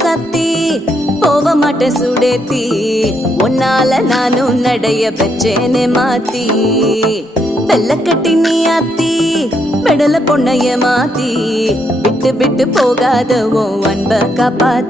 சத்தி போக மாட்டேன் சுடேத்தி உன்னால நானும் நடைய பெற்றேனே மாத்தி வெள்ள கட்டி நீ ஆத்தி பெடல பொண்ணைய மாத்தி விட்டு விட்டு போகாத உன் அன்ப காப்பாத்தி